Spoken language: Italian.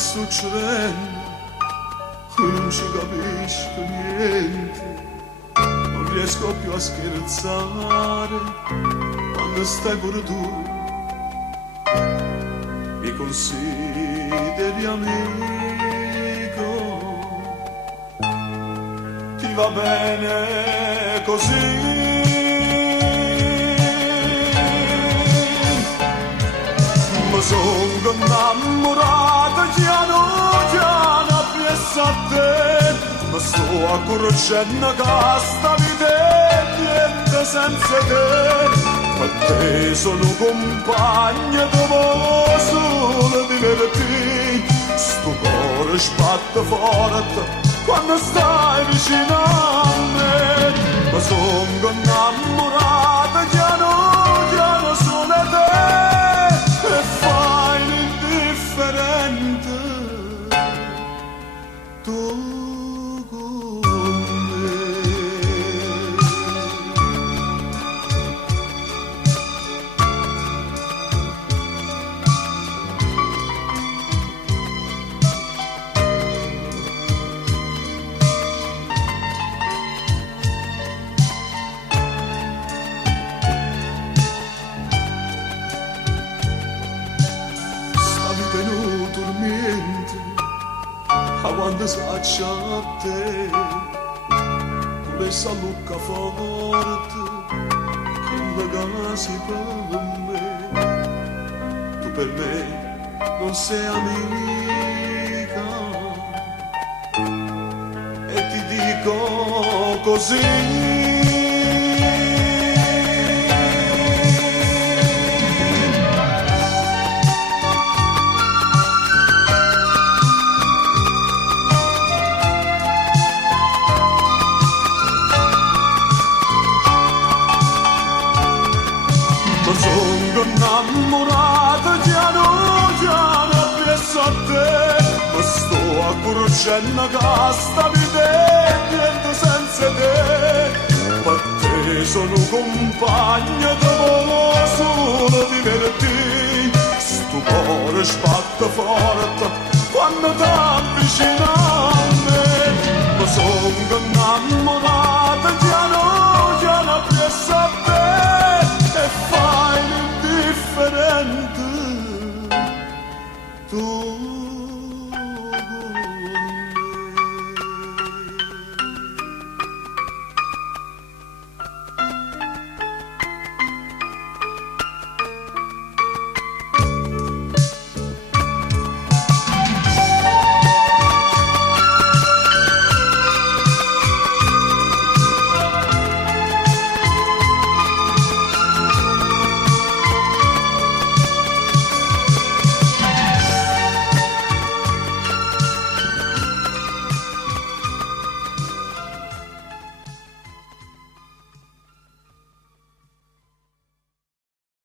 succedendo, non ci capisco niente, non riesco più a scherzare quando stai pure tu, mi consideri amico, ti va bene così. Ma sono innamorato piano piano appresso a te, ma sto accorgendo che sta vita niente senza te. Per te sono compagno dopo solo divertirti, sto cuore sbatte forte quando stai vicino a me. Ma sono innamorato piano piano solo a te, e fai l'indifferente tu con me. Tenuto in mente a quando s'accia a te, pure sa lucca forte che la casi per me. Tu per me non sei amica e ti dico così. Sono innamorato piano piano appresso a te, ma sto accorgendo che sta vita niente senza te. Per te sono compagno dopo solo divertirti, sto cuore sbatte forte quando ti avvicina